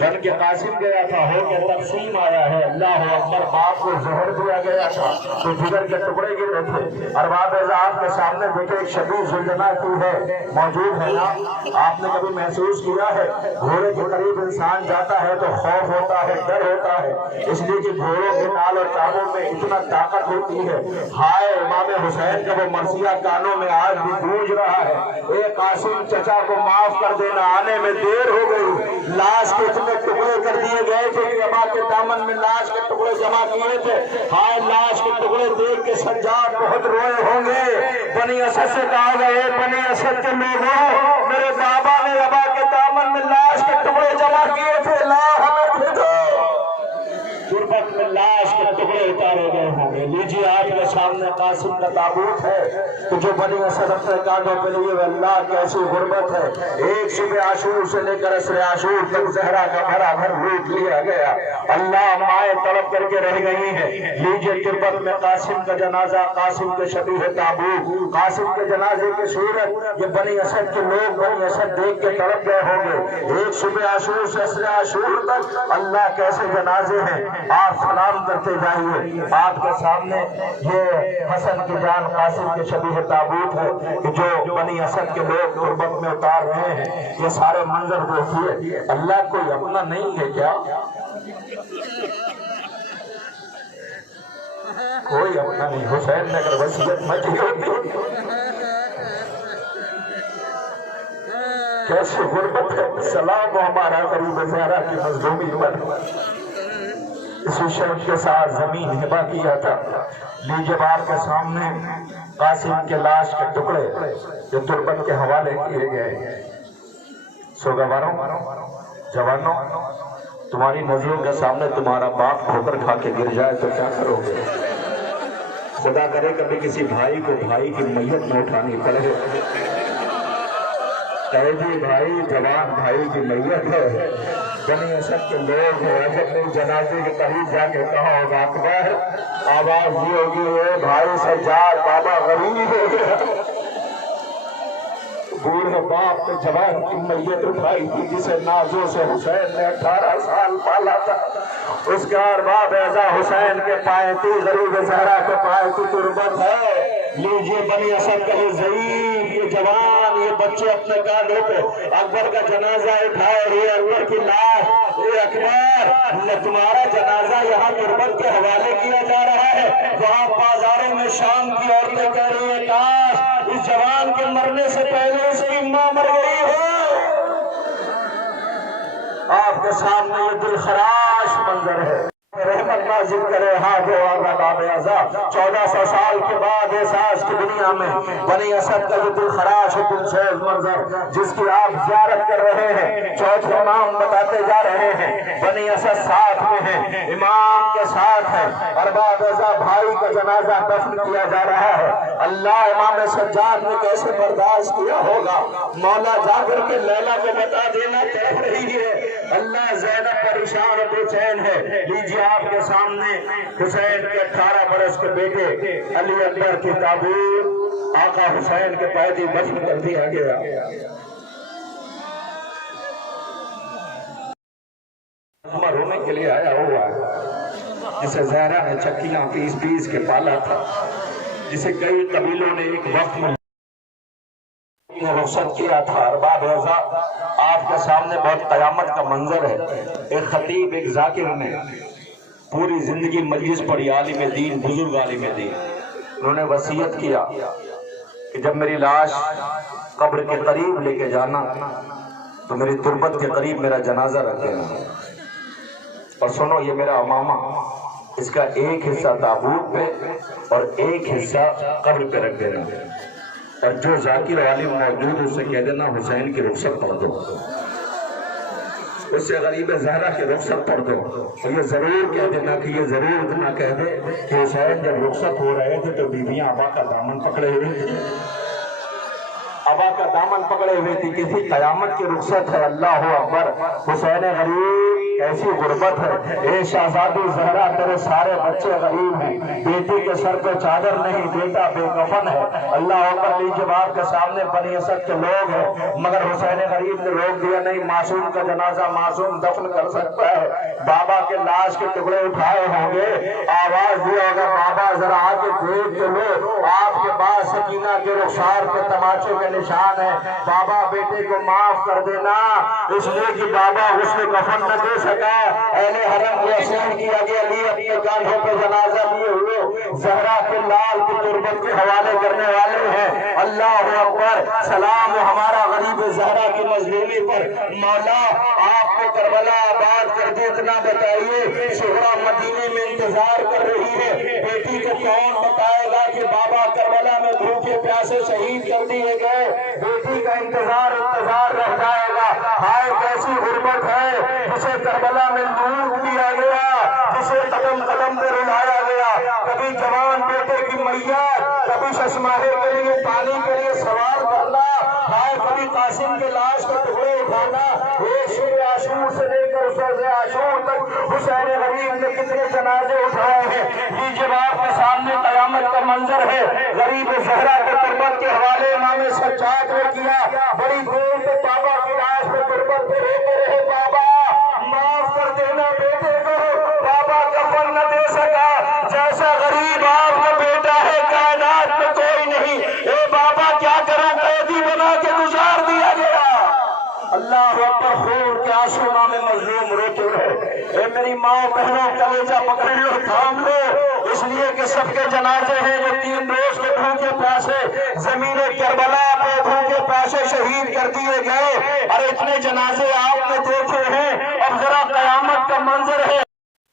بن کے قاسم گیا تھا، ہو کے تقسیم آیا ہے، اللہ اکبر، باپ کو زہر دیا گیا تھا تو جگر کے ٹکڑے گرے تھے۔ ارباب آپ کے سامنے دیکھے ایک شبیہ ذوالجلال کی ہے، موجود ہے نا؟ آپ نے کبھی محسوس کیا ہے گھوڑے کے قریب انسان جاتا ہے تو خوف ہوتا ہے، ڈر ہوتا ہے، اس لیے کہ گھوڑوں کے نال اور ٹانگوں میں اتنا طاقت ہوتی ہے۔ ہائے امام حسین کا وہ مرثیہ کانوں میں آج بھی گونج رہا ہے، اے قاسم چچا کو معاف کر دینا، آنے میں دیر ہو گئی۔ لاش کے اتنے ٹکڑے کر دیے گئے تھے کہ ابا کے دامن میں لاش کے ٹکڑے جمع کیے تھے۔ ہائے لاش کے ٹکڑے دیکھ کے سجاد بہت روئے ہوں گے۔ بنی اسد سے کہا گیا، بنی اسد کے لوگوں، میرے بابا نے ابا کے دامن میں لاش کے ٹکڑے جمع کیے تھے، لا ہمیں بھیجو۔ تربت میں لاش کے ٹکڑے اتارے گئے ہوں گے۔ لیجیے آپ کے سامنے قاسم کا تابوت ہے کہ جو بنی اسد اپنے کاندھوں پہ لیے ہوئے، اللہ کیسی غربت ہے۔ ایک شب عاشور سے لے کر عصر عاشور تک زہرا کا بھرا گھر لوٹ لیا گیا، اللہ مائیں تڑپ کر کے رہ گئی ہیں۔ لیجیے تربت میں قاسم کا جنازہ، قاسم کے شبیہ تابوت، قاسم کے جنازے کی صورت، یہ بنی اسد کے لوگ بنی اسد دیکھ کے تڑپ گئے ہوں گے۔ ایک شب عاشور سے عصر عاشور تک اللہ کیسے جنازے ہیں، آپ سلام کرتے جائیے۔ آپ کے سامنے یہ حسن کی جان قاسم کے شبیہ تابوت ہے کہ جو بنی اسد کے لوگ غربت میں اتار رہے ہیں۔ یہ سارے منظر دیکھیے، اللہ کوئی اپنا نہیں ہے کیا؟ کوئی اپنا نہیں۔ حسین نے اگر وصیت نہ کی ہوتی، کیسے غربت ہے۔ سلام و ہمارا قریب زہرا کی مظلومی پر اسی شرط کے ساتھ زمین ہبا کیا تھا۔ لیجیے آپ کے سامنے قاسم کے لاش کے ٹکڑے جو تربت کے حوالے کیے گئے۔ سوگواروں، جوانوں، تمہاری نظروں کے سامنے تمہارا باپ ٹھوکر کھا کے گر جائے تو کیا کرو گے؟ خدا کرے کبھی کسی بھائی کو بھائی کی میت نہ اٹھانی پڑے، قیدی بھائی، جوان بھائی کی میت ہے، بنی اسد کے لوگ ہیں، اگر نہیں جنازے کے قریب جا کے کہا ہوگا اکبر، آواز یہ ہوگی، اے بھائی سجاد بابا غریب ہو گیا۔ بوڑھے باپ نے جوان کی میت اٹھائی تھی جسے نازوں سے حسین نے 18 سال پالا تھا۔ اس کے ارباب اعزا حسین کے پائے تھی، غریب زہرا کے پائے تھی تربت ہے۔ لیجیے بنی اسد کا یہ ضعیف، یہ جوان، یہ بچے اپنے کاندھوں پہ اکبر کا جنازہ اٹھائے، یہ اکبر کی لاش، اے اکبر تمہارا جنازہ یہاں تربت کے حوالے کیا جا رہا ہے، وہاں بازاروں میں شام کی عورتیں کہہ رہی ہیں کاش اس جوان کے مرنے سے پہلے اس کی ماں مر گئی ہو۔ آپ کے سامنے یہ دل خراش منظر ہے۔ رحمت نازل کرے ہاں جو آباد عذاب 1400 سال کے بعد احساس کی دنیا میں بنی اسد کا یہ دل خراش و دل شیز منظر جس کی آپ زیارت کر رہے ہیں، چوتھے امام بتاتے جا رہے ہیں، بنی اسد ساتھ میں ہیں، امام کے ساتھ ہیں، ارباب اعزا بھائی کا جنازہ دفن کیا جا رہا ہے۔ اللہ امام سجاد نے کیسے برداشت کیا ہوگا؟ مولا جا کر کے لیلا کو بتا دینا تڑپ رہی ہے، اللہ زینب پریشان و بے چین ہے۔ لیجیے آپ کے سامنے حسین کے 18 برس کے بیٹے علی اکبر کی تابوت آقا حسین کے پائیدی دفن کر دیا گیا۔ ہمارا رونے کے لیے آیا ہوا ہے، جسے زہرا نے چکیاں پیس پیس کے پالا تھا، جسے کئی قبیلوں نے ایک وقت میں رخصت کیا تھا۔ ارباب اعزا آپ کے سامنے بہت قیامت کا منظر ہے۔ ایک خطیب، ایک ذاکر نے پوری زندگی مجلس پڑھی، عالم دین، بزرگ عالم دین، انہوں نے وصیت کیا کہ جب میری لاش قبر کے قریب لے کے جانا تو میری تربت کے قریب میرا جنازہ رکھ دینا، اور سنو یہ میرا امامہ، اس کا ایک حصہ تابوت پہ اور ایک حصہ قبر پہ رکھ دینا، اور جو ذاکر عالم موجود اس سے کہہ دینا حسین کی رخصت پڑھ دو، اس سے غریب زہرا کی رخصت پڑھ دو، اور یہ ضرور کہہ دینا کہ یہ ضرور اتنا کہہ دے کہ حسین جب رخصت ہو رہے تھے تو بیویاں ابا کا دامن پکڑے ہوئے تھے، ابا کا دامن پکڑے ہوئے تھی، کسی قیامت کی رخصت ہے۔ اللہ اکبر، حسین غریب ایسی غربت ہے۔ اے شہزادی زہرا تیرے سارے بچے غریب ہیں، بیٹی کے سر پہ چادر نہیں، بیٹا بے کفن ہے۔ اللہ اکبر لیجیے، باپ کے سامنے بنی اسد کے لوگ ہیں، مگر حسین غریب نے روک دیا نہیں، معصوم کا جنازہ معصوم دفن کر سکتا ہے۔ بابا کے لاش کے ٹکڑے اٹھائے ہوں گے، آواز دیا ہوگا بابا ذرا آگے دیکھ کے لو، آپ کے بعد سکینہ کے رخسار پہ تماچے کے نشان ہے۔ بابا بیٹے کو معاف کر دینا، اس لیے کہ بابا اس نے کفن نہ دے سکا۔ اہل حرم کو اسیر کیا گیا، علی اپنے کاندھوں پہ جنازہ لیے ہوئے زہرا کے لال کی تربت کے حوالے کرنے والے ہیں۔ اللہ اکبر، سلام ہمارا غریب زہرا کی مظلومی پر۔ مولا آپ کو کربلا آباد کر دے، اتنا بتائیے۔ شہرا مدینے میں انتظار کر رہی ہے، بیٹی کو کون بتائے گا کہ بابا کربلا میں بھوکے پیاسے شہید کر دیے گئے؟ بیٹی کا انتظار رہ جائے گا۔ ہائے کیسی غربت ہے جسے کربلا میں لوٹ دیا گیا، جسے قدم قدم پہ رلایا گیا۔ کبھی جوان بیٹے کی میت، کبھی ششماہے کے لیے پانی کے لیے سوال کرنا، ہائے کبھی قاسم کے لاش کے ٹکڑے اٹھانا۔ ایک شب عاشور سے لے کر سوز عاشور تک حسین غریب نے کتنے جنازے اٹھائے ہیں۔ یہ جب آپ کے سامنے قیامت کا منظر ہے، غریب زہرا کے تربت کے حوالے امام سجاد نے کیا۔ بڑی دیر سے بابا کی لاش میں تربت پہ روتے رہے، بابا معاف کر دینا بیٹے کو، بابا کفن نہ دے سکا، جیسا غریب آپ کا بیٹا ہے کائنات میں کوئی نہیں۔ اے بابا کیا کروں، قیدی بنا کے گزار دیا گیا۔ اللہ اکبر، خون کے آنسو امام مظلوم روتے رہے۔ اے میری ماں بہنوں، کلیجہ پکڑ لو، تھام لو، اس لیے کہ سب کے جنازے ہیں جو 3 روز کے بھوکے پیاسے زمین کربلا پہ بھوکے پیاسے شہید کر دیے گئے۔ اور اتنے جنازے آپ نے دیکھے ہیں، اب ذرا قیامت کا منظر ہے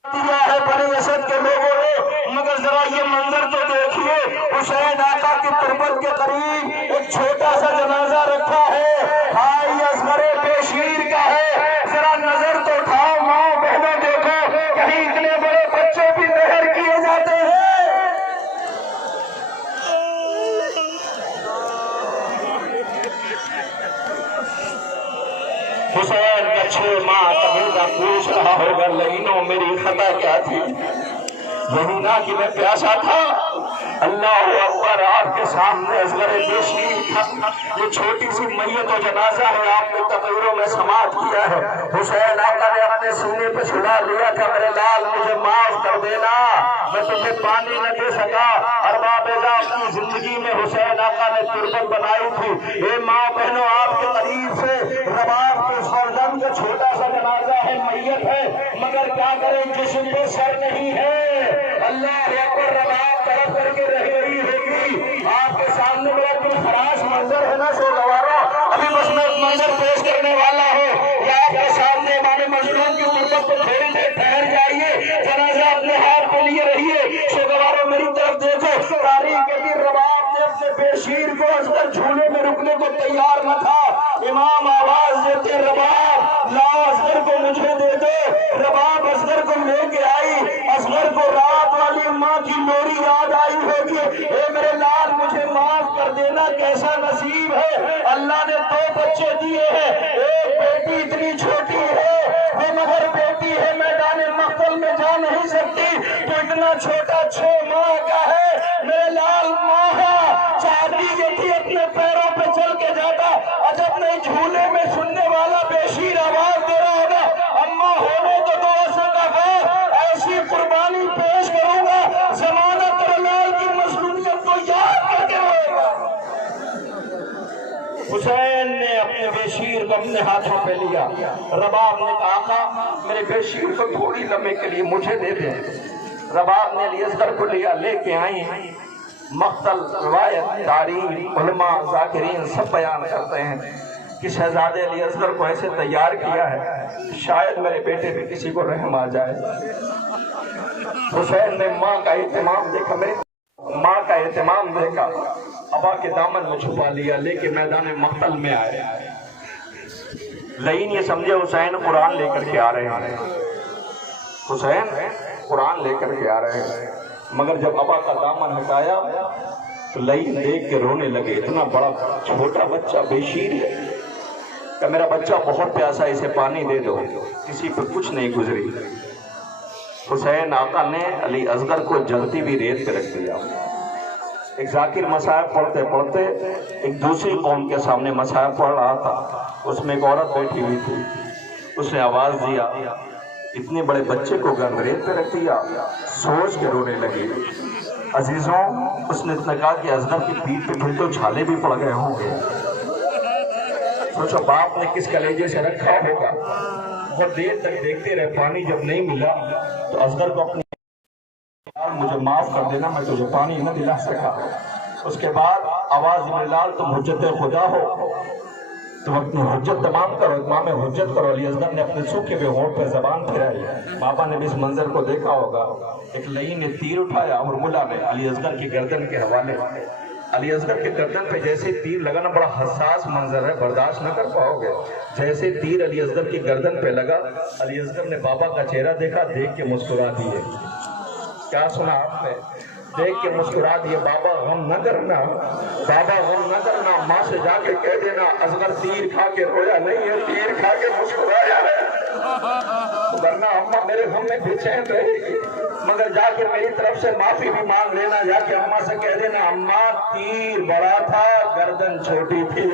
دیا ہے بنی اسد کے لوگوں نے، مگر ذرا یہ منظر تو دیکھیے، حسین آقا کی تربت کے قریب ایک چھوٹا سا جنازہ رکھا ہے، ہاں یہ اصغر بشیر کا ہے۔ ذرا نظر تو اٹھاؤ ماں بہنوں، دیکھو کہیں اتنے بڑے بچے بھی زہر کیے جاتے ہیں۔ حسین کا 6 ماہ کا بیٹا پوچھ رہا ہوگا، لینوں میری خطا کیا تھی؟ یہی نہ کہ میں پیاسا تھا۔ اللہ اکبر، آپ کے سامنے اصغر بشیر تھا، یہ چھوٹی سی میت و جنازہ ہے، آپ نے تقریروں میں سماعت کیا ہے۔ حسین آقا نے اپنے سینے پہ چھڑا لیا تھا، میرے لال مجھے معاف کر دینا، میں تمہیں پانی نہ دے سکا۔ ارباب اپنی زندگی میں حسین آقا نے تربت بنائی تھی۔ اے ماں بہنوں، آپ کے قریب سے رباب کے فرزند کا چھوٹا سا جنازہ ہے، میت ہے، مگر کیا کریں جسم پہ سر نہیں ہے۔ اللہ اکبر، رباب طرف کر کے رہ رہی ہوگی۔ آپ کے سامنے میرا دل خراش منظر ہے نا سوگوارو، ابھی بس میں منظر پیش کرنے والا ہوں کہ آپ کے سامنے امام مظلوم کی تربت کو تھوڑی دیر ٹھہر جائیے، جنازہ اپنے ہاتھ کو لیے رہیے۔ سوگوارو میری طرف دیکھو، تاریخ کے دن رباب نے اپنے بشیر کو اصغر جھولے میں رکنے کو تیار نہ تھا۔ امام آواز دیتے، رباب لاؤ اصغر کو مجھے دے دو۔ رباب اصغر کو لے کے آئی، اصغر کو رات والی ماں کی لوری یاد آئی ہوگی۔ اے میرے لال مجھے معاف کر دینا، کیسا نصیب ہے، اللہ نے 2 بچے دیے ہیں، ایک بیٹی اتنی چھوٹی ہے وہ مگر بیٹی ہے، میدان مقتل میں جا نہیں سکتی، تو اتنا چھوٹا 6 ماہ کا ہے۔ میرے لال ماں چاہتی یہ تھی اپنے پیروں پہ چل کے جاتا، عجب نہیں جھولے میں سننے والا بشیر آواز دے رہا ہوگا، اماں ہونے تو دو ایسے کا غیر، ایسی قربانی پیش کروں گا، زمانہ تیرے لال کی مظلومیت کو یاد کر کے روئے گا۔ حسین نے اپنے بشیر کو اپنے ہاتھوں پہ لیا۔ رباب نے کہا آقا میرے بشیر کو تھوڑی لمحے کے لیے مجھے دے دیں۔ رباب نے علی اصغر کو لیا، لے کے آئی ہیں۔ مقتل، روایت، تاریخ، علماء، ذاکرین سب بیان کرتے ہیں کہ شہزادے علی اصغر کو ایسے تیار کیا ہے شاید میرے بیٹے پہ کسی کو رحم آ جائے۔ حسین نے ماں کا اہتمام دیکھا، میری ماں کا اہتمام دیکھا، ابا کے دامن میں چھپا لیا، لے کے میدان مقتل میں آئے۔ لئین یہ سمجھے حسین قرآن لے کر کے آ رہے ہیں، حسین قرآن لے کر کے آ رہے ہیں، مگر جب ابا کا دامن ہٹایا تو لئین دیکھ کے رونے لگے، اتنا بڑا چھوٹا بچہ بشیر ہے، کہ میرا بچہ بہت پیاسا ہے، اسے پانی دے دو، کسی پہ کچھ نہیں گزری۔ حسین آقا نے علی اصغر کو جلتی بھی ریت پہ رکھ دیا۔ ایک ذاکر مصائب پڑھتے پڑھتے ایک دوسری قوم کے سامنے مصائب پڑھ رہا تھا، اس میں ایک عورت بیٹھی ہوئی تھی، اس نے آواز دیا، اتنے بڑے بچے کو ریت پہ رکھ دیا، سوچ کے رونے لگی۔ عزیزوں، اس نے اتنا کہا کہ اصغر کی پیٹھ پہ پھر تو چھالے بھی پڑ گئے ہوں گے۔ سوچو باپ نے کس کلیجے سے رکھا ہوگا۔ بہت دیر تک دیکھتے رہے، پانی جب نہیں ملا تو اصغر کو اپنی مجھے معاف کر دینا، میں تجھے پانی نہ دلا سکا۔ اس کے بعد آواز لال تم حجت خدا ہو، تم اپنی حجت تمام کرو، اتمام حجت کرو۔ علی اصغر نے اپنے سوکھے ہوئے ہونٹ پہ زبان پھیرائی۔ بابا نے بھی اس منظر کو دیکھا ہوگا، ایک لئی نے تیر اٹھایا اور ملا نے علی اصغر کی گردن کے حوالے، علی اصغر کے گردن پہ جیسے تیر لگانا بڑا حساس منظر ہے، برداشت نہ کر پاؤ گے۔ جیسے تیر علی اصغر کی گردن پہ لگا، علی اصغر نے بابا کا چہرہ دیکھا، دیکھ کے مسکرا دیے۔ کیا سنا آپ نے؟ دیکھ کے مسکرا دیے، بابا غم نہ کرنا، بابا غم نہ کرنا، ماں سے جا کے کہہ دینا اصغر تیر کھا کے رویا نہیں ہے، تیر کھا کے مسکرایا ہے، ورنہ اماں میرے غم میں بے چین رہے گی۔ مگر جا کے میری طرف سے معافی بھی مانگ لینا، جا کے اماں سے کہہ دینا اماں تیر بڑا تھا گردن چھوٹی تھی۔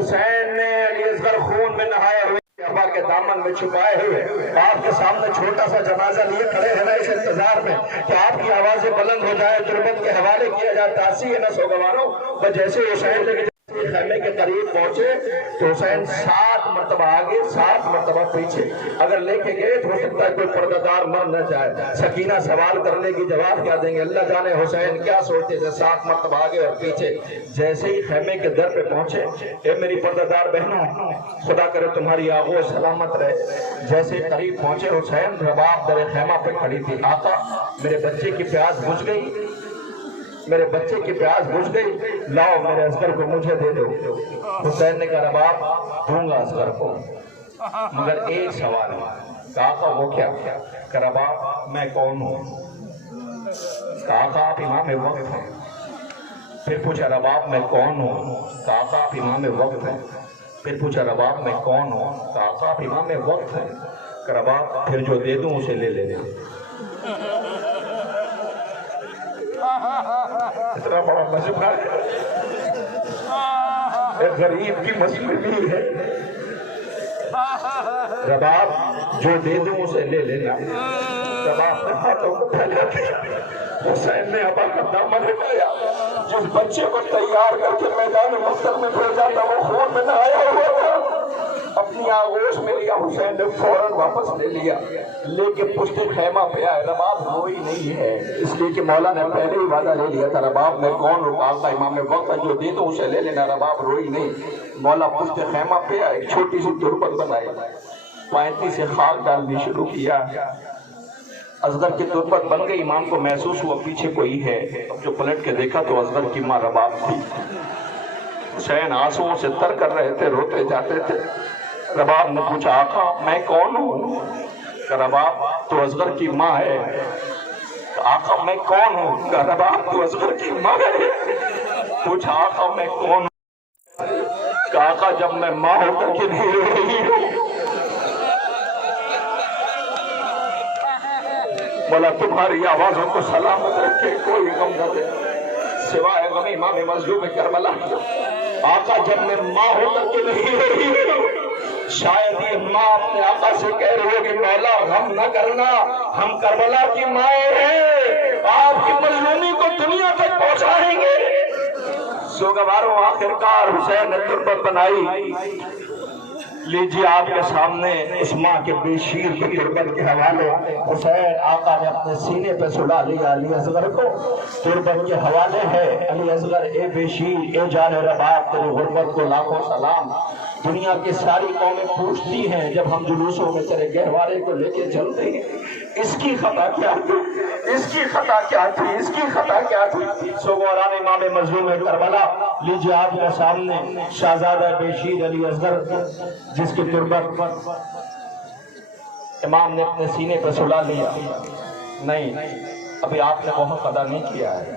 حسین نے علی اصغر خون میں نہائے ہوئے ابا کے دامن میں چھپائے ہوئے آپ کے سامنے چھوٹا سا جنازہ لیے کھڑے ہیں اس انتظار میں کہ آپ کی آوازیں بلند ہو جائے، تربت کے حوالے کیا جائے۔ تاسی ہے نہ سوگواروں، بس جیسے حسین نے خیمے کے قریب پہنچے تو حسین 7 مرتبہ آگے 7 مرتبہ پیچھے، اگر لے کے گئے تو ہو سکتا ہے کوئی پردہ دار مر نہ جائے۔ سکینہ سوال کرنے کی جواب کیا دیں گے، اللہ جانے حسین کیا سوچتے تھے۔ 7 مرتبہ آگے اور پیچھے، جیسے ہی خیمے کے در پہ پہنچے، اے میری پردہ دار بہنوں، خدا کرے تمہاری آغوش سلامت رہے۔ جیسے ہی قریب پہنچے حسین، رباب در خیمہ پہ کھڑی تھی، آقا میرے بچے کی پیاس بجھ گئی، میرے بچے کی پیاس بجھ گئی، لاؤ میرے اصغر کو مجھے دے دو۔ حسین نے کہا رباب دوں گا اصغر کو، مگر ایک سوال ہے۔ کہا آقا وہ کیا؟ کہ رباب میں کون ہوں؟ کہا آقا آپ امام وقت ہیں۔ پھر پوچھا رباب میں کون ہوں؟ کہا آقا آپ امام وقت ہیں۔ پھر پوچھا رباب میں کون ہوں؟ کہا آقا آپ امام وقت ہیں۔ کہ رباب پھر جو دے دوں اسے لے لے۔ اتنا بڑا مجمع ہے، ایک غریب کی مجبوری ہے۔ رباب جو دے دوں اسے لے لینا۔ رباب نے ہاتھوں کو پھیلا دیا، حسین نے ابا کا دامن ہٹایا۔ جس بچے کو تیار کر کے میدان مقتل میں بھیجا تھا وہ خون میں نہایا ہوا تھا، اپنی آغوش میں لیا۔ حسین نے فوراً واپس لے لیا، لے کے پشت خیمہ پہ آئے۔ رباب روئی نہیں ہے، اس لیے کہ مولا نے پہلے ہی وعدہ لے لیا تھا رباب میں کون رکاتا امام وقت جو دے تو اسے لے لینا۔ رباب روئی نہیں۔ مولا پشت خیمہ پہ آئے، ایک چھوٹی سی تربت بنائی، پائنتی سے خاک ڈالنی شروع کیا۔ اصغر کی تربت بن گئی، امام کو محسوس ہوا پیچھے کوئی ہے۔ اب جو پلٹ کے دیکھا تو اصغر کی ماں رباب تھی۔ حسین آنسوؤں سے تر کر رہے تھے، روتے جاتے تھے۔ رباب نے پوچھا آقا میں کون ہوں؟ کہ رباب تو اصغر کی ماں ہے۔ آقا میں کون ہوں؟ کہ رباب تو اصغر کی ماں ہے۔ پوچھا آقا میں کون ہوں؟ کہ آقا جب میں ماں ہو کر کے نہیں رہی ہوں۔ بولا تمہاری آوازوں کو سلامت رکھے، کوئی غم نہ دے سوائے غم امام مظلوم کربلا۔ آقا جب میں ماں ہو کر کے نہیں رہی ہوں، شاید یہ ماں اپنے آقا سے کہہ رہی ہو کہ مولا غم نہ کرنا، ہم کربلا کی مائیں ہیں، آپ کی مظلومی کو دنیا تک پہنچائیں گے۔ سوگواروں آخرکار حسین نے تربت بنائی۔ لیجیے آپ کے سامنے اس ماں کے بے شیر کی تربت کے حوالے حسین آقا نے اپنے سینے پہ سلا لیا علی اصغر کو۔ تربت کے حوالے ہے علی اصغر اے بے شیر، اے جان رباب تیری غربت کو لاکھوں سلام۔ دنیا کی ساری قومیں پوچھتی ہیں جب ہم جلوسوں میں تیرے گہوارے کو لے کے چلتے ہیں، اس کی خطا کیا تھی، اس کی خطا کیا تھی، اس کی خطا کیا تھی۔ سوگواران امام مظلوم کربلا، لیجیے آپ کے سامنے شہزادہ بے شیر علی اصغر جس کی تربت امام نے اپنے سینے پہ سلا لیا۔ نہیں، ابھی آپ نے وہ حق ادا نہیں کیا ہے۔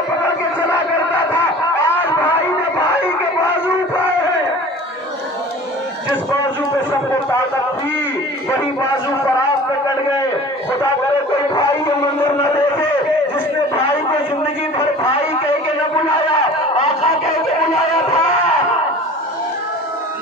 ہتھیلیاں پکڑ کے چلا کرتا تھا، آج بھائی نے بھائی کے بازو اٹھائے ہیں۔ جس بازو پہ سب کو طاقت تھی وہی بازو فراق پہ کٹ گئے۔ خدا کرے کوئی بھائی یہ منظر نہ دیکھے جس نے بھائی کو زندگی بھر بھائی کہہ کے نہ بلایا، آقا کہہ کے بلایا تھا۔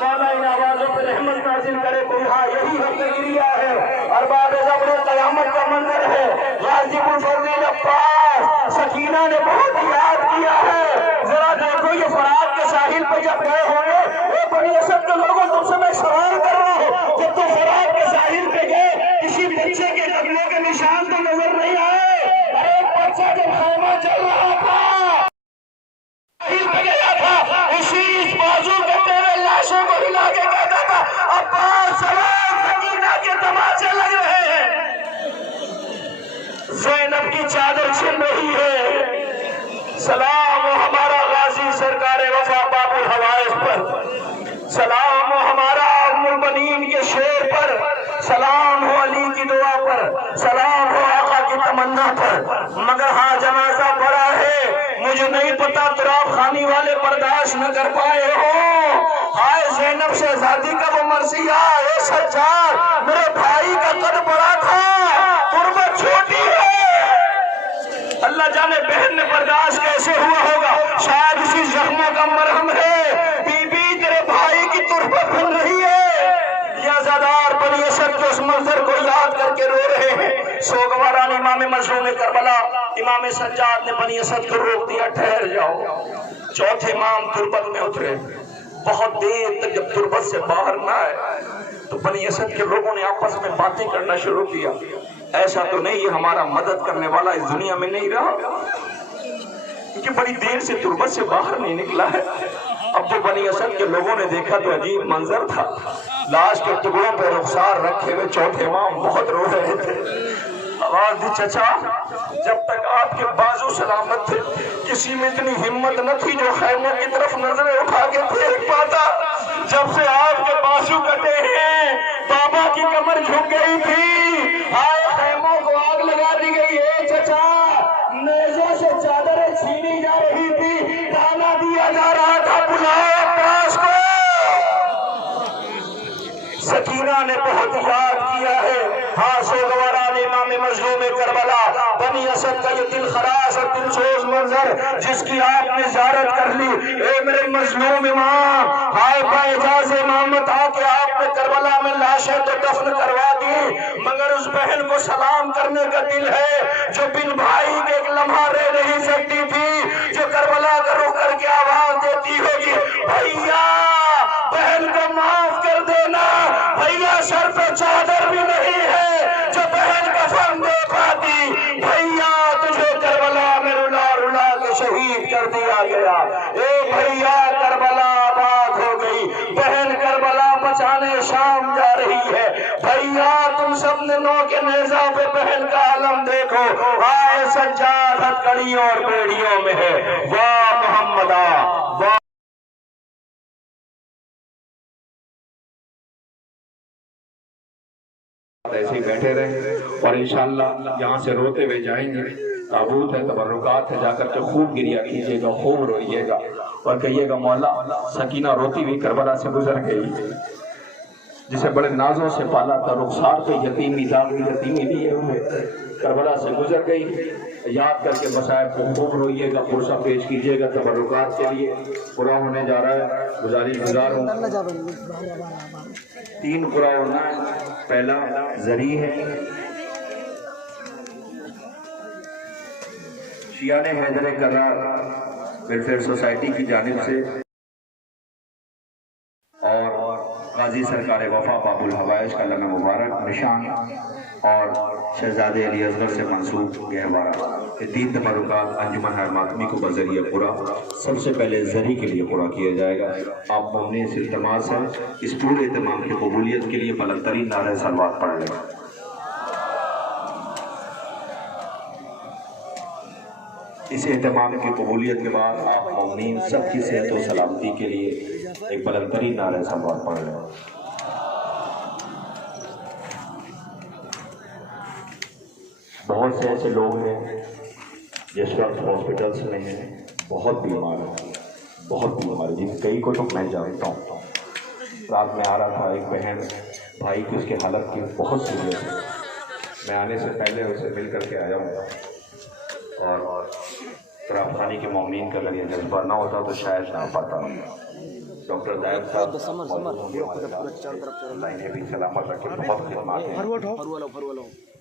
مولا ان آوازوں پہ رحمت نازل کرے کوئی، ہاں یہی حق گریہ ہے، ارباب زبر قیامت کا منظر ہے۔ غازی الفضیل عباس سکینہ نے بہت یاد کیا ہے، ذرا دیکھو یہ فرات کے ساحل پہ جب گئے ہوں گے، اے بنی اسد کے لوگوں تم سے میں سوال کر رہا ہوں، جب تم فرات کے ساحل پہ گئے کسی بچے کے قدموں کے نشان تو نظر نہیں آئے؟ ارے ایک بچہ جب خیمہ چل رہا تھا گیا تھا، اسی اس بازو کے تیرے لاشوں کو ہلا کے کہتا تھا عباس سلام، سکینہ کے تماچے لگ رہے ہیں، زینب کی چادر چھن رہی ہے۔ سلام ہو ہمارا غازی سرکار وفا باب الحوائج پر، سلام ہو ہمارا ام البنین کے شیر پر، سلام ہو علی کی دعا پر، سلام ہو آقا کی تمنا پر۔ مگر ہاں جنازہ بڑا ہے، مجھے نہیں پتا تراب خانی والے برداشت نہ کر پائے ہوں۔ ہائے زینب شہزادی کا وہ مرثیہ، اے سجاد میرے بھائی کا قد بڑا تھا، تربت چھوٹی ہے۔ اللہ جانے بہن نے برداشت کیسے ہوا ہوگا، شاید اسی زخموں کا مرہم ہے۔ بی بی تیرے بھائی کی تربت بن رہی ہے، یا زادار بنی اسد کے اس منظر کو یاد کر کے رو رہے ہیں۔ سوگواران امام مظلوم کربلا امام سجاد نے بنی اسد کو روک دیا، ٹھہر جاؤ۔ چوتھے امام تربت میں اترے، بہت دیر تک جب تربت سے باہر نہ آئے تو بنی اسد کے لوگوں نے آپس میں باتیں کرنا شروع کیا، ایسا تو نہیں یہ ہمارا مدد کرنے والا اس دنیا میں نہیں رہا، کیونکہ بڑی دیر سے تربت سے باہر نہیں نکلا ہے۔ اب جو بنی اسد کے لوگوں نے دیکھا تو عجیب منظر تھا، لاش کے ٹکڑوں پہ رخسار رکھے ہوئے چوتھے امام بہت رو رہے تھے۔ آواز دی چچا جب تک آپ کے بازو سلامت تھے کسی میں اتنی ہمت نہ تھی جو خیموں کی طرف نظریں اٹھا کے دیکھ پاتا، جب سے آپ کے بازو کٹے ہیں بابا کی کمر جھک گئی تھی، آئے خیموں کو آگ لگا دی گئی ہے چچا، نیزوں سے چادریں چھینی جا رہی تھی، ڈالا دیا جا رہا تھا، بلاؤ عباس کو۔ سکینہ نے بہت یاد کیا ہے، ہاں سوگواران امام مظلوم کربلا بنی اسد کا یہ دل خراش اور دل سوز منظر جس کی آپ نے زیارت کر لی، اے میرے مظلوم امام، ہائے باعجاز امامت آ کے آپ نے کربلا میں لاشیں تو دفن کروا دی، مگر اس بہن کو سلام کرنے کا دل ہے جو بن بھائی کے ایک لمحہ رہ نہیں سکتی تھی، جو کربلا کا رخ کر کے آواز دیتی ہوگی بھیا بہن کو معاف کر دینا، بھیا سر پہ چادر بھی نہیں ہے جو بہن کا فن دے پاتی، بھیا تجھے کربلا میں رلا رلا کے شہید کر دیا گیا، اے بھیا کربلا آباد ہو گئی، بہن کربلا بچانے شام جا رہی ہے، بھیا تم سب نے نو کے نیزہ پہ بہن کا علم دیکھو، آئے سجاد ہتھکڑیوں اور بیڑیوں میں ہے، واہ محمدہ واہ۔ ایسے ہی بیٹھے رہے اور انشاءاللہ یہاں سے روتے ہوئے جائیں گے، تابوت ہے، تبرکات ہے، جا کر کے خوب گریہ کیجیے گا، خوب روئیے گا اور کہیے گا مولا سکینہ روتی ہوئی کربلا سے گزر گئی، جسے بڑے نازوں سے پالا تھا، رخسار پہ یتیمی داغی یتیمی لیے ہوئے کربلا سے گزر گئی، یاد کر کے مسائب کو خوب روئیے گا، پرسہ پیش کیجیے گا تبرکات کے لیے۔ پورا ہونے جا رہا ہے، گزارش گزار ہوں، 3 پورا ہونا ہے۔ پہلا زری ہے، شیعہ نے حیدر کرار ویلفیئر سوسائٹی کی جانب سے اور غازی سرکار وفا باب الحوائج کا لمحہ مبارک نشان اور شہزادے علی اصغر سے منسوب گہوارہ، یہ 3 تبرکات انجمن ہر ماتمی کو بذریعہ پورا سب سے پہلے زری کے لیے پورا کیا جائے گا۔ آپ مومنین سے التماس ہے اس پورے اہتمام کی قبولیت کے لیے بلند ترین نعرہ صلوات پڑھ لیں۔ اس اہتمام کی قبولیت کے بعد آپ مومنین سب کی صحت و سلامتی کے لیے ایک بلند ترین نعرہ صلوات پڑھ لیں۔ بہت سے ایسے لوگ ہیں جس وقت ہاسپٹلس میں ہیں، بہت بیمار ہے، بہت بیمار ہے، جن کئی کو تو میں جانتا ہوں۔ رات میں آ رہا تھا، ایک بہن بھائی کی اس کی حالت کی بہت سیریس ہے، میں آنے سے پہلے اسے مل کر کے آیا ہوں، اور رافانی کے مومنین کا اگر یہ جذبہ نہ ہوتا تو شاید نہ پاتا۔ ڈاکٹر دائب صاحب اللہ انہیں بھی سلامت رکھے، بہت خدمات ہیں۔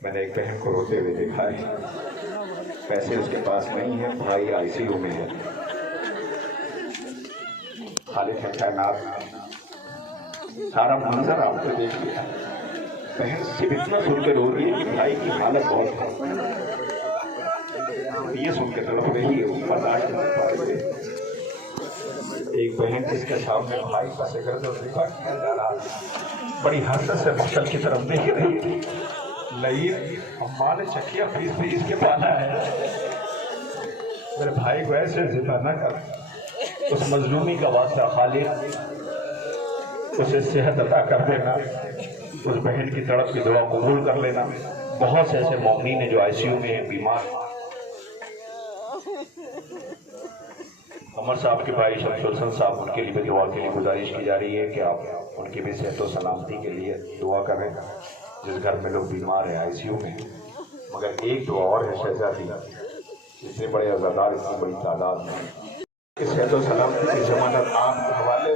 میں نے ایک بہن کو روتے ہوئے دیکھا ہے، پیسے اس کے پاس نہیں ہیں، بھائی آئی سی یو میں ہے۔ خالد کائنات سارا منظر آپ کو دیکھ لیا، بہن صرف اتنا سن کے رو رہی ہے کہ بھائی کی حالت بہت ہے، یہ سن کے تڑپ رہی ہے، برداشت نہیں پا رہی ہے۔ ایک بہن جس کے سامنے بھائی کا سکر سے دفاع کیا جا رہا ہے، بڑی حسرت سے مقتل کی طرف دیکھ رہی ہے۔ لئیم اماں نے چکیا پیس کے پالا ہے، میرے بھائی کو ایسے ذبح نہ کر، اس مظلومی کا واسطہ خالق اسے صحت عطا کر دینا، اس بہن کی تڑپ کی دعا قبول کر لینا۔ بہت سے ایسے مومنین ہیں جو آئی سی یو میں ہیں، بیمار۔ عمر صاحب کے بھائی شمس الحسن صاحب، ان کے لیے بھی دعا کے لیے گزارش کی جا رہی ہے کہ آپ ان کی بھی صحت و سلامتی کے لیے دعا کریں۔ جس گھر میں لوگ بیمار ہیں، آئی سی یو میں ہیں، مگر ایک دعا اور ہے شہزادی، اتنے بڑے عزادار، اتنی بڑی تعداد میں صحت و سلامتی کی ضمانت آپ کے حوالے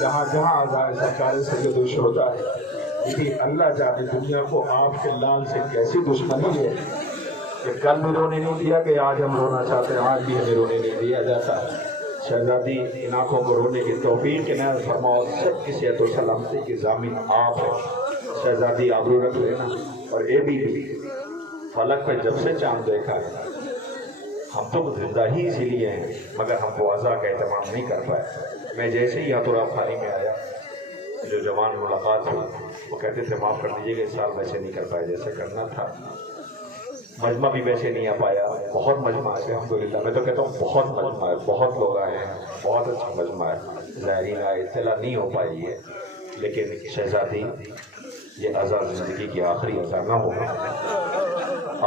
جہاں جہاں آزائے سرکار سید الشہداء ہے، یہ اللہ جانے دنیا کو آپ کے لال سے کیسی دشمنی ہے کہ کل بھی رونے نہیں دیا کہ آج ہم رونا چاہتے ہیں، آج بھی ہمیں رونے نہیں دیا جاتا۔ شہزادی ان آنکھوں کو رونے کی توفیق کے نعمت فرماؤ، سب کی صحت و سلامتی کی ضامن آپ ہے۔ شہزادی آبرو رکھ لینا۔ اور اے بی بی، فلک پہ جب سے چاند دیکھا ہے، ہم تو زندہ ہی اسی لیے ہیں، مگر ہم وہ عزا کا اہتمام نہیں کر پائے۔ میں جیسے ہی یاتو رافانی میں آیا، جو جوان ملاقات ہوئی، وہ کہتے تھے معاف کر دیجیے کہ اس سال ویسے نہیں کر پائے جیسے کرنا تھا، مجمع بھی ویسے نہیں آ پایا۔ بہت مجمع ہے الحمدللہ، میں تو کہتا ہوں بہت مجمع ہے، بہت لوگ آئے ہیں، بہت اچھا مجمع ہے، زائرین آئے، اطلاع نہیں ہو پائی ہے، لیکن شہزادی یہ عزا زندگی کی آخری عزا نہ ہوگا۔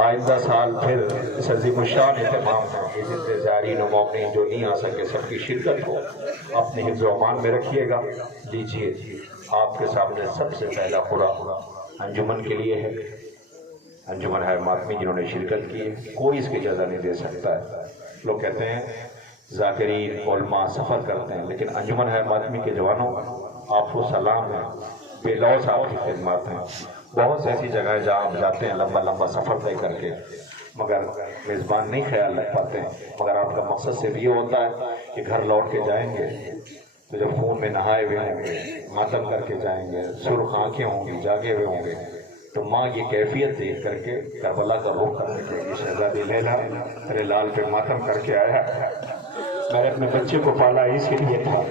آئندہ سال پھر اس عظیم الشان اہتمام ہے، یہ جتنے زائرین و مومنین جو نہیں آ سکے سب کی شرکت ہو، اپنے حفظ و امان میں رکھیے گا۔ لیجیے، آپ کے سامنے سب سے پہلا قرآن انجمن کے لیے ہے، انجمن ہے ماتمی جنہوں نے شرکت کی ہے، کوئی اس کی جزا نہیں دے سکتا ہے۔ لوگ کہتے ہیں ذاکرین علماء سفر کرتے ہیں، لیکن انجمن ہے ماتمی کے جوانوں آپ کو سلام ہے، بے لوث آپ کی خدمات ہیں۔ بہت سی ایسی جگہ ہے جہاں آپ جاتے ہیں لمبا لمبا سفر طے کر کے، مگر میزبان نہیں خیال رکھ پاتے ہیں، مگر آپ کا مقصد صرف یہ ہوتا ہے کہ گھر لوٹ کے جائیں گے تو جب خون میں نہائے ہوئے ہوں گے، ماتم کر کے جائیں گے، سرخ آنکھیں ہوں گی، جاگے ہوئے ہوں گے، تو ماں یہ کیفیت دیکھ کر کے کربلا کا رخ کر کے کہ شہزادی لیلا میرے لال پہ ماتم کر کے آیا، میں نے اپنے بچے کو پالا اسی لیے تھا۔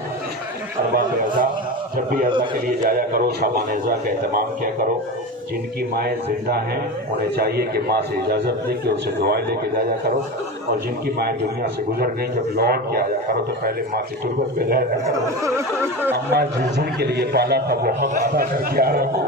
ارباب رضا، جب بھی عزا کے لیے جایا کرو سامان عزا کا اہتمام کیا کرو۔ جن کی مائیں زندہ ہیں انہیں چاہیے کہ ماں سے اجازت لے کے ان سے دعائیں لے کے جایا کرو، اور جن کی مائیں دنیا سے گزر گئیں جب لوٹ کے آیا کرو تو پہلے ماں کی تربت پہ جایا کرو۔ اماں جس جن کے لیے پالا تھا وہ حق ادا کر کے آ رہا ہو۔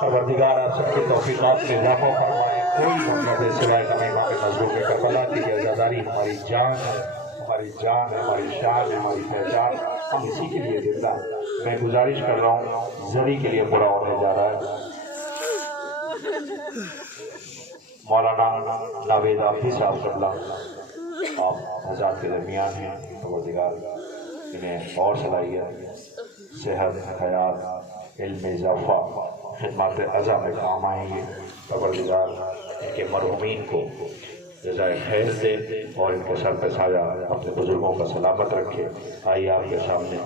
پروردگار آپ سب کی توفیقات میں اضافہ فرمائے، کوئی مطلب ہے سوائے ہمیں امام مظلوم کربلا کی عزاداری ہماری جان ہے، ہماری جان ہے، ہماری شان ہے، ہماری پہچان، ہم اسی کے لیے زندہ ہیں۔ میں گزارش کر رہا ہوں، زری کے لیے برا ہونے جا رہا ہے، مولانا ناوید آفی صاحب قبلہ آپ حضرات کے درمیان ہیں، پروردگار انہیں اور صلاحیت، صحت، حیات، علم اضافہ، خدمات عزا میں کام آئیں گے۔ پروردگار ان کے مرحومین کو جزائے خیر دے اور ان کے سر پہ سایہ اپنے بزرگوں کا سلامت رکھے۔ آئیے آپ کے سامنے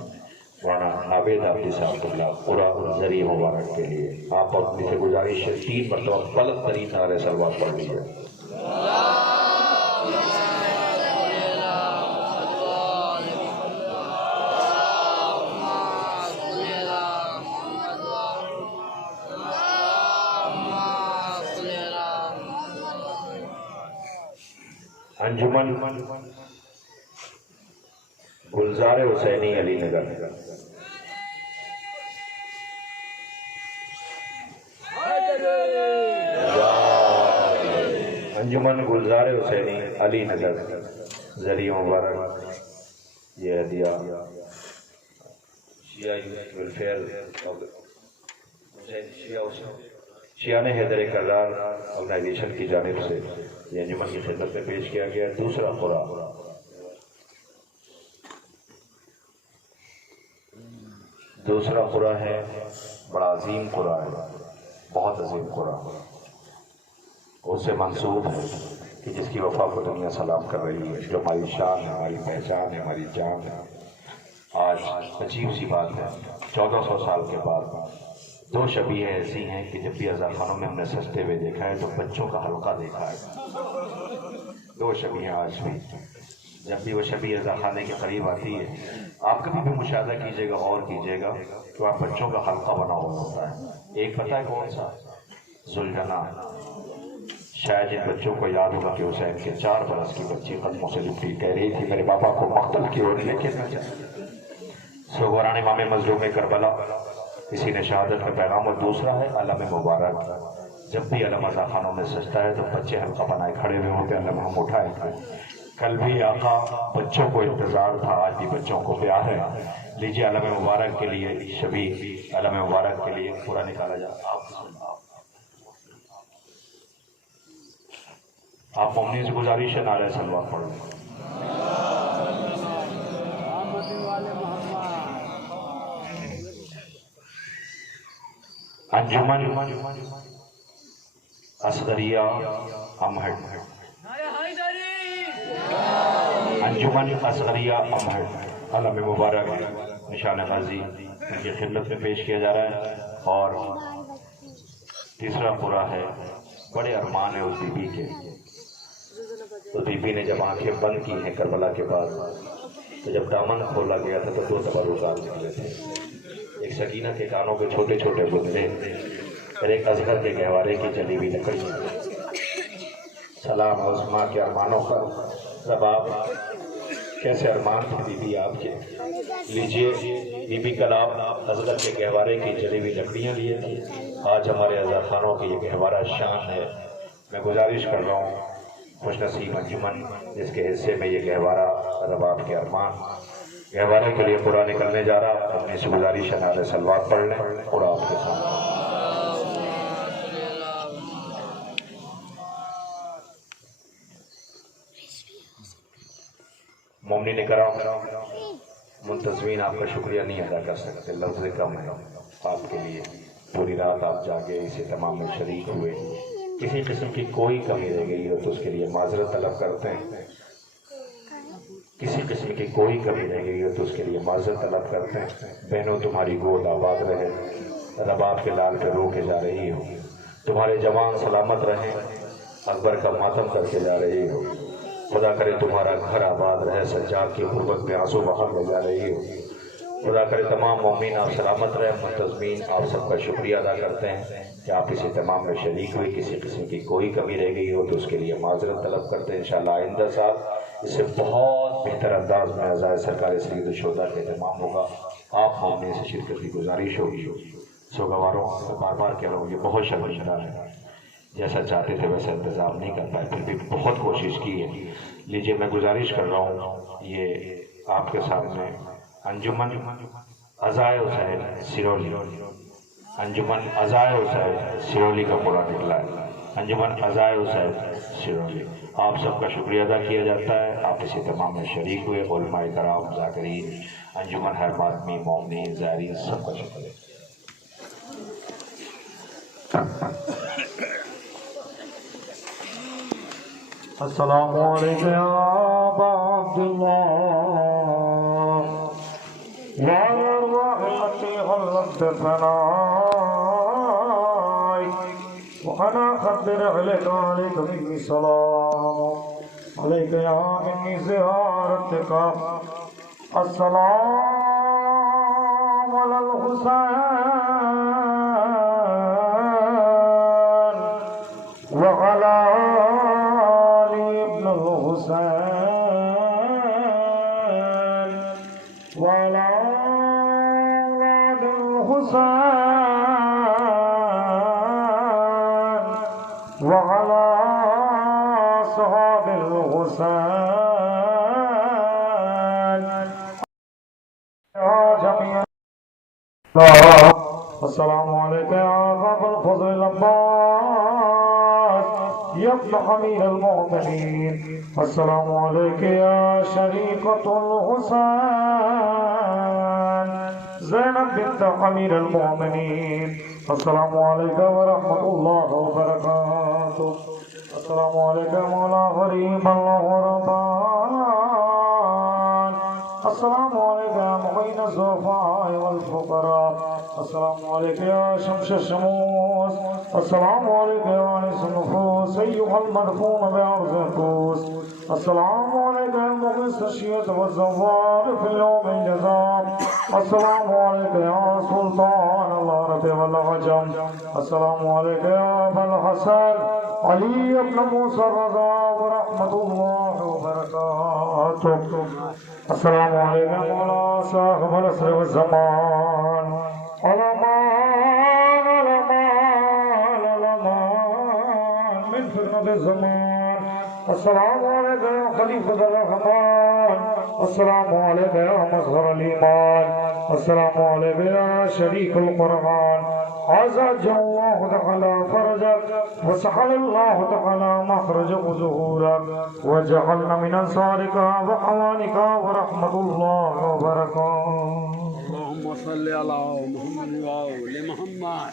مولانا ناوید آفی صاحب قبلہ پورا ذریعہ مبارک کے لیے آپ اپنی سے گزارش ہے 3 مرتبہ بلند ترین نعرہ صلوات پڑھ لیجیے۔ انجمن گلزار حسینی علی نگر، انجمن گلزار حسینی علی نگر ذریعہ مبارک یہ ہدیہ شیعہ حیدر کرار آرگنائزیشن کی جانب سے یہ انجمن کی خدمت میں پیش کیا گیا. دوسرا قرآن ہے، بڑا عظیم قرآن ہے، بہت عظیم قرآن. اس سے منسوب ہے کہ جس کی وفا کو دنیا سلام کر رہی ہے، جو ہماری شان ہے، ہماری پہچان ہے، ہماری جان ہے. آج عجیب سی بات ہے، 1400 سال کے بعد دو شبیہیں ایسی ہیں کہ جب بھی عزا خانوں میں ہم نے سجتے ہوئے دیکھا ہے تو بچوں کا حلقہ دیکھا ہے. دو شبیہیں آج بھی جب بھی وہ شبیہ عزا خانے کے قریب آتی ہے، آپ کبھی بھی مشاہدہ کیجیے گا، اور کیجیے گا کہ وہاں بچوں کا حلقہ بنا ہوا ہوتا ہے. ایک پتہ ہے کون سا؟ ذوالجناح. شاید ان بچوں کو یاد ہوگا کہ حسین کے 4 برس کی بچی قدموں سے لپٹی کہہ رہی تھی میرے بابا کو مقتل کی اور لیکن سوگواران امام مظلوم کربلا، اسی نے شہادت کا پیغام. اور دوسرا ہے علم مبارک. جب بھی علم عزا خانوں میں سجتا ہے تو بچے حلقہ بنائے کھڑے ہوئے ہوتے ہیں، علم ہم اٹھائے تھے. کل بھی آقا بچوں کو انتظار تھا، آج بھی بچوں کو پیار ہے. لیجیے علم مبارک کے لیے، شبی علم مبارک کے لیے پورا نکالا جائے. آپ مومنین سے گزارش ہے نعرہ صلوات پڑھو. انجمن اصغریہ امہٹ، انجمن اصغریہ امہٹ علم مبارک نشان غازی ان کی خدمت میں پیش کیا جا رہا ہے. اور تیسرا پورا ہے، بڑے ارمان ہے اس بی بی کے. تو بی بی نے جب آنکھیں بند کی ہیں کربلا کے بعد، تو جب دامن کھولا گیا تھا تو 2 تبرکات نکلے تھے. ایک سکینہ کے کانوں کے چھوٹے چھوٹے بدلے اور ایک اصغر کے گہوارے کی جلی ہوئی لکڑی. سلام عظمہ کے ارمانوں پر. رب آپ کیسے ارمان تھے بی بی آپ کے. لیجئے بی بی کل آپ اصغر کے گہوارے کی جلی ہوئی لکڑیاں لیے تھے، آج ہمارے عزا خانوں کی یہ گہوارہ شان ہے. میں گزارش کر رہا ہوں خوش نصیب انجمن جس کے حصے میں یہ گہوارہ رب آپ کے ارمان، گہوارے کے لیے پورا نکلنے جا رہا. اپنی سے گزارش ہے نعرہ صلوات پڑھ لیں اور آپ کے سامنے. مومنین کرام، منتظمین آپ کا شکریہ نہیں ادا کر سکتے، لفظ کم ہے آپ کے لیے. پوری رات آپ جاگے اس اہتمام میں شریک ہوئے. کسی قسم کی کوئی کمی رہ گئی ہو تو اس کے لیے معذرت طلب کرتے ہیں. کسی قسم کی کوئی کمی رہ گئی ہو تو اس کے لیے معذرت طلب کرتے ہیں. بہنوں تمہاری گود آباد رہے، رب آپ کے لال پہ رو کے جا رہی ہو. تمہارے جوان سلامت رہیں، اکبر کا ماتم کر کے جا رہی ہو. خدا کرے تمہارا گھر آباد رہے، سجاد کی غربت میں آنسو بہا لے جا رہی ہو. خدا کرے تمام مومنین آپ سلامت رہیں. منتظمین آپ سب کا شکریہ ادا کرتے ہیں کہ آپ اس اہتمام میں شریک ہوئے. کسی قسم کی کوئی کمی رہ گئی ہو تو اس کے لیے معذرت طلب کرتے ہیں. انشاءاللہ آئندہ سال اس سے بہت بہتر انداز میں عزائے سرکار سید الشہداء کا اہتمام ہوگا. آپ مومنین سے شرکت کی گزارش ہوگی. سوگواروں سے بار بار کہہ رہا ہوں، یہ بہت شرمندہ ہے، جیسا چاہتے تھے ویسا انتظام نہیں کر پائے، پھر بھی بہت کوشش کی ہے. لیجئے میں گزارش کر رہا ہوں، یہ آپ کے سامنے انجمن عزائے حسین سرولی، انجمن عزائے حسین سرولی کا پورا نکلا ہے. انجمن عزائے حسین سرولی، آپ سب کا شکریہ ادا کیا جاتا ہے. آپ اسی تمام میں شریک ہوئے. علماء کرام، ذاکرین، انجمن ہر مادمی، مومنین، زائرین، سب کا شکریہ. السلام علیکم یا ابا عبداللہ وعلی الرحمة حلت ثنائی وانا خطر علیک علیک منی سلام علیک یا منی زیارتک. السلام علی الحسین وعلی الحسین وعلى أولاد الحسين وعلى الحسين يا جميع السلام عليك يا أبا الفضل العباس يا ابن أمير المؤمنين السلام عليك يا شريكة الحسين زينب بنت أمير المؤمنين السلام عليك ورحمة الله وبركاته السلام عليك مولا غريب الله ربان السلام عليك يا معين الضعفاء والفقراء السلام عليك يا شمس الشموس السلام عليك يا أنس النفوس أيها المدفون بعرض الكوس السلام عليك يا المغيث الشية والزوار في اليوم الجزاء السلام عليك يا سلطان العرب والعجم السلام عليك يا أبا الحسن علي بن موسى الرضا ورحمة الله وبركاته السلام عليك مولا صاحب العصر والزمان الامان الامان الامان من فتنة الزمان السلام عليك يا خليفة الرحمن السلام عليك يا مظهر الإيمان السلام عليك يا شريك القرآن عزج الله تعالى فرجك وسحل الله تعالى مخرجك وظهورك وجعلنا من أنصارك وحوانك ورحمة الله وبركاته اللهم صل على محمد وآل محمد